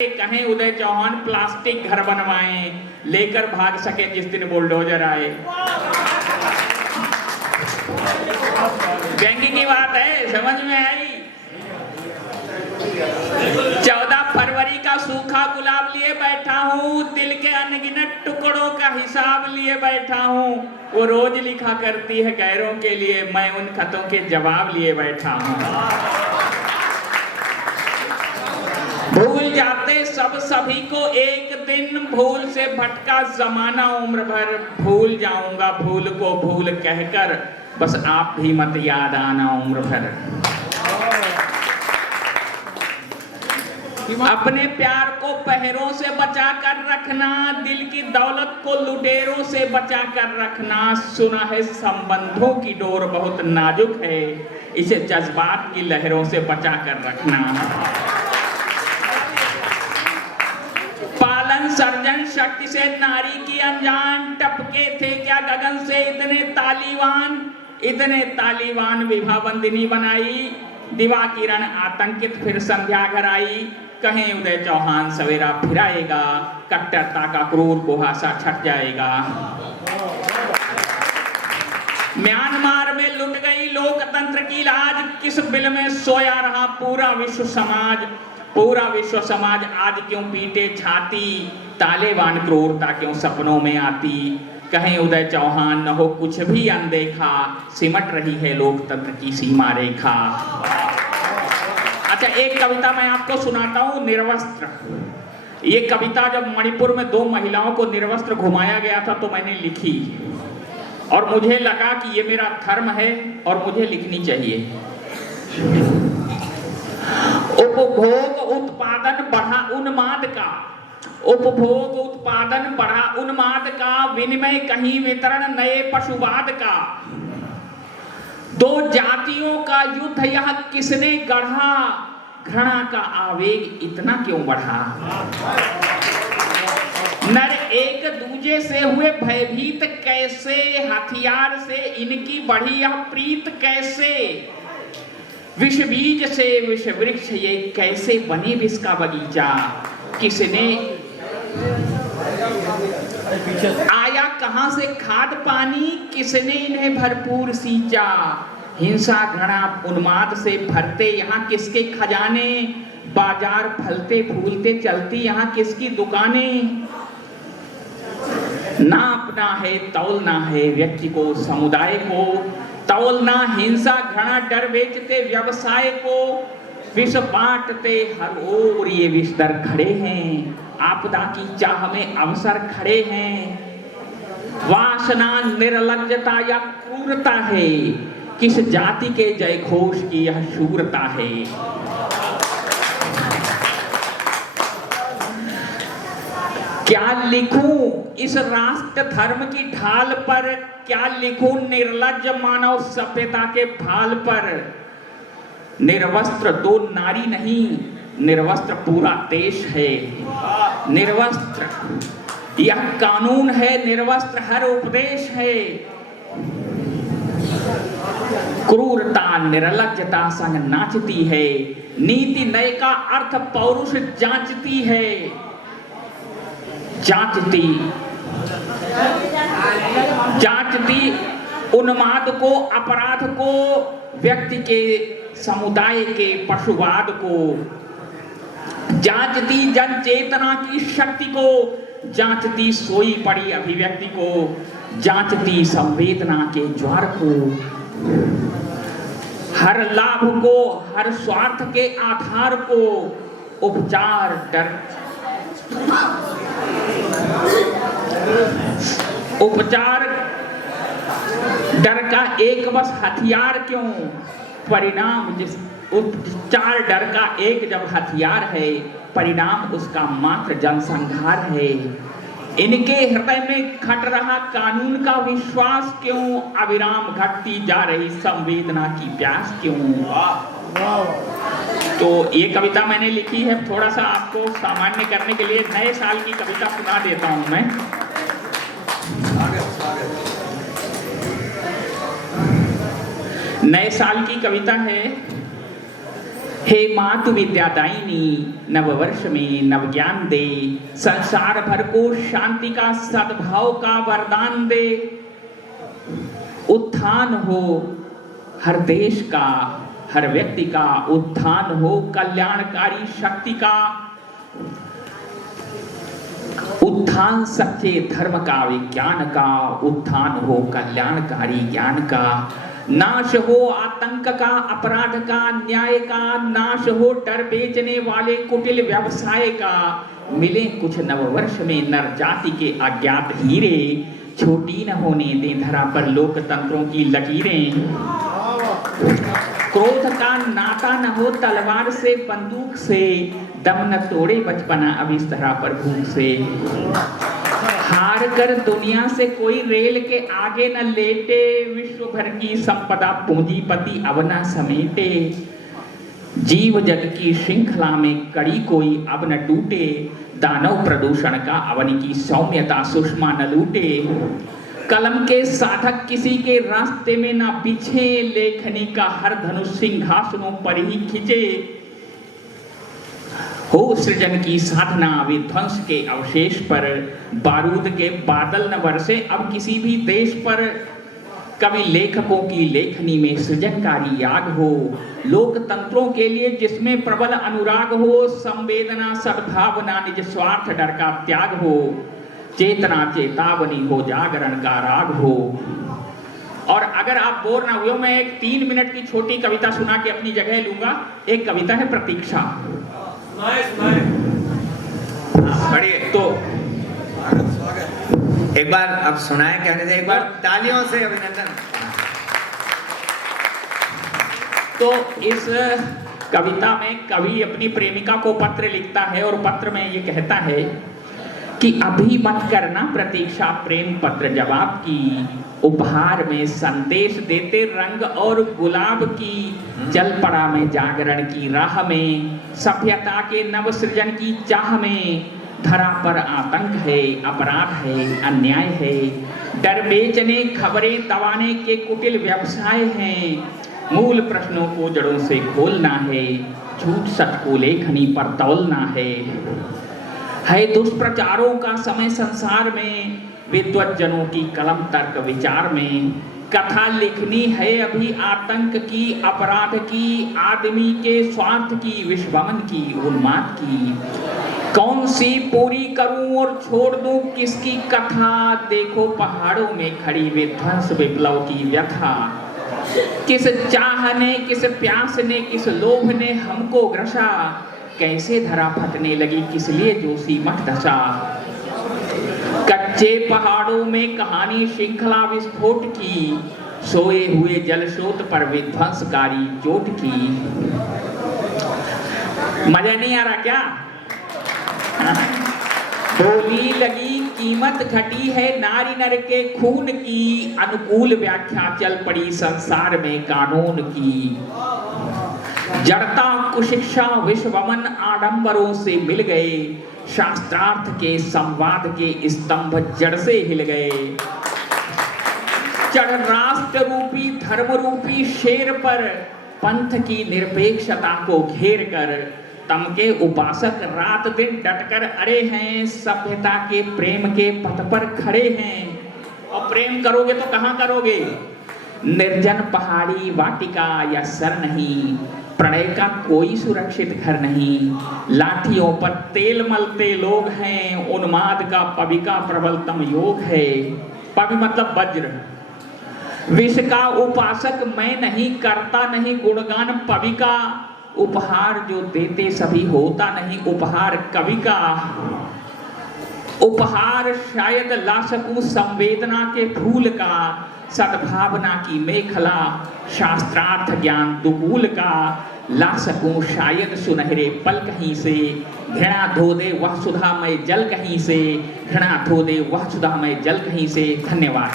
कहें उदय चौहान प्लास्टिक घर बनवाएं, लेकर भाग सके जिस दिन बुलडोजर आए। व्यंग्य की बात है, समझ में आई। 14 फरवरी का सूखा गुलाब लिए बैठा हूँ, दिल के अनगिनत टुकड़ों का हिसाब लिए बैठा हूँ। वो रोज लिखा करती है गैरों के लिए, मैं उन खतों के जवाब लिए बैठा हूँ। भूल जाते सब सभी को एक दिन, भूल से भटका जमाना उम्र भर। भूल जाऊंगा भूल को भूल कहकर, बस आप भी मत याद आना उम्र भर। अपने प्यार को पहरों से बचा कर रखना, दिल की दौलत को लुटेरों से बचा कर रखना। सुना है संबंधों की डोर बहुत नाजुक है, इसे जज्बात की लहरों से बचा कर रखना। पालन सर्जन शक्ति से नारी की अनजान, टपके थे क्या गगन से इतने तालिबान विभा बंदिनी बनाई। दिवा किरण आतंकित फिर संध्या घर आई, कहें उदय चौहान सवेरा फिर आएगा, कट्टरता का क्रूर कुहासा छट जाएगा। म्यांमार में लुट गई लोकतंत्र की लाज, किस बिल में सोया रहा पूरा विश्व समाज। आज क्यों पीटे छाती, तालिबान क्रूरता क्यों सपनों में आती। कहें उदय चौहान न हो कुछ भी अनदेखा, सिमट रही है लोकतंत्र की सीमा रेखा। अच्छा, एक कविता मैं आपको सुनाता हूँ, निर्वस्त्र। ये कविता जब मणिपुर में 2 महिलाओं को निर्वस्त्र घुमाया गया था तो मैंने लिखी, और मुझे लगा कि ये मेरा धर्म है और मुझे लिखनी चाहिए। उपभोग उत्पादन बढ़ा उन्माद का, विनिमय कहीं वितरण नए पशुवाद का। 2 जातियों का युद्ध यह किसने गढ़ा, घृणा का आवेग इतना क्यों बढ़ा। नर एक दूजे से हुए भयभीत कैसे, हथियार से इनकी बढ़ी यह प्रीत कैसे। विष बीज से विष वृक्ष ये कैसे बने विष का बगीचा। किसने आया कहां से खाद पानी, किसने इन्हें भरपूर सींचा। हिंसा घृणा उन्माद से भरते यहाँ किसके खजाने, बाजार फलते फूलते चलती यहाँ किसकी दुकानें। ना अपना है तौलना है व्यक्ति को समुदाय को, तौलना हिंसा घृणा डर बेचते व्यवसाय को। विष बांटते हर ओर ये विषधर खड़े हैं, आपदा की चाह में अवसर खड़े हैं। वासना निर्लज्जता या क्रूरता है, किस जाति के जयघोष की यह शूरता है। क्या लिखूं इस राष्ट्र धर्म की ढाल पर, क्या लिखूं निर्लज्ज मानव सभ्यता के भाल पर। निर्वस्त्र 2 नारी नहीं, निर्वस्त्र पूरा देश है। निर्वस्त्र यह कानून है, निर्वस्त्र हर उपदेश है। क्रूरता निर्लज्जता संग नाचती है, नीति नय का अर्थ पौरुष जांचती है। जांचती उन्माद को, अपराध को, व्यक्ति के समुदाय के पशुवाद को। जांचती जन चेतना की शक्ति को, जांचती सोई पड़ी अभिव्यक्ति को, जांचती संवेदना के ज्वार को। हर लाभ को, हर स्वार्थ के आधार को, उपचार डर का एक बस हथियार क्यों। परिणाम जिस उपचार डर का एक जब हथियार है, परिणाम उसका मात्र जनसंहार है। इनके हृदय में खट रहा कानून का विश्वास क्यों, अविराम घटती जा रही संवेदना की प्यास क्यों। तो ये कविता मैंने लिखी है थोड़ा सा आपको सामान्य करने के लिए। नए साल की कविता सुना देता हूं मैं। नए साल की कविता है, हे मातु विद्यादायिनी, नववर्ष में नव ज्ञान दे, संसार भर को शांति का सद्भाव का वरदान दे। उत्थान हो हर देश का, हर व्यक्ति का उत्थान हो कल्याणकारी शक्ति का, उत्थान सच्चे धर्म का, विज्ञान का, उत्थान हो कल्याणकारी ज्ञान का, नाश हो आतंक का, अपराध का, न्याय का, नाश हो डर बेचने वाले कुटिल व्यवसाय का। मिले कुछ नववर्ष में नर जाति के अज्ञात हीरे, छोटी न होने दें धरा पर लोकतंत्रों की लकीरें। क्रोध का नाता न हो तलवार से बंदूक से, दम न तोड़े बचपना अब इस धरा पर भूख से। हार कर दुनिया से कोई रेल के आगे न लेटे, विश्व भर की संपदा पूंजीपति अब न समेटे। जीव जग की श्रृंखला में कड़ी कोई अब न टूटे, दानव प्रदूषण का अवनि की सौम्यता सुषमा न लूटे। कलम के साधक किसी के रास्ते में ना बिछे, लेखनी का हर धनुष सिंहासनों पर ही खिंचे। हो सृजन की साधना विध्वंस के अवशेष पर, बारूद के बादल न बरसे अब किसी भी देश पर। कवि लेखकों की लेखनी में सृजनकारी याग हो, लोकतंत्रों के लिए जिसमें प्रबल अनुराग हो, संवेदना सद्भावना निज स्वार्थ डर का त्याग हो, चेतना चेतावनी हो जागरण का राग हो। और अगर आप बोर ना हुए, मैं एक 3 मिनट की छोटी कविता सुना के अपनी जगह लूंगा। एक कविता है प्रतीक्षा। बढ़िए, तो एक बार अब सुनाए, कहने से एक बार तालियों से अभिनंदन। तो इस कविता में कवि अपनी प्रेमिका को पत्र लिखता है और पत्र में ये कहता है कि अभी मत करना प्रतीक्षा प्रेम पत्र जवाब की, उपहार में संदेश देते रंग और गुलाब की। चल पड़ा मैं जागरण की राह में, सभ्यता के नव सृजन की चाह में। धरा पर आतंक है, अपराध है, अन्याय है, डर बेचने खबरें दबाने के कुटिल व्यवसाय हैं। मूल प्रश्नों को जड़ों से खोलना है, झूठ सच को लेखनी पर तौलना है दुष्प्रचारों का समय संसार में, विद्वज्जनों की कलम तर्क विचार में। कथा लिखनी है अभी आतंक की, अपराध की, आदमी के स्वार्थ की, विश्वमन की, उन्माद की। कौन सी पूरी करूं और छोड़ दूं किसकी कथा, देखो पहाड़ों में खड़ी विध्वंस विप्लव की व्यथा। किस चाह ने, किस प्यास ने, किस लोभ ने हमको ग्रसा, कैसे धरा फटने लगी किस लिए जोशी मत दशा। कच्चे पहाड़ों में कहानी श्रृंखला विस्फोट की, सोए हुए जल स्रोत पर विध्वंसकारी चोट की। मजा नहीं आ रहा क्या? बोली लगी कीमत घटी है नारी नर के खून की, अनुकूल व्याख्या चल पड़ी संसार में कानून की। जड़ता कुशिक्षा विश्वमन आडंबरों से मिल गए, शास्त्रार्थ के संवाद के स्तंभ जड़ से हिल गए। चढ़ राष्ट्र रूपी धर्म रूपी शेर पर, पंथ की निरपेक्षता को घेर कर। तम के उपासक रात दिन डटकर अड़े हैं, सभ्यता के प्रेम के पथ पर खड़े हैं। और प्रेम करोगे तो कहाँ करोगे? निर्जन पहाड़ी वाटिका या सर नहीं, प्रणय का कोई सुरक्षित घर नहीं। लाठियों पर तेल मलते लोग हैं, उन्माद का पवि का प्रबलतम योग है। पवि मतलब वज्र। विष का उपासक मैं नहीं, करता नहीं गुणगान पवि का। उपहार जो देते सभी होता नहीं उपहार कवि का। उपहार शायद ला सकूं संवेदना के फूल का, सद्भावना की मेखला शास्त्रार्थ ज्ञान दुकूल का। ला सकूं शायद सुनहरे पल कहीं से, घृणा धो दे वह सुधामय जल कहीं से। घृणा धो दे वह सुधामय जल कहीं से। धन्यवाद।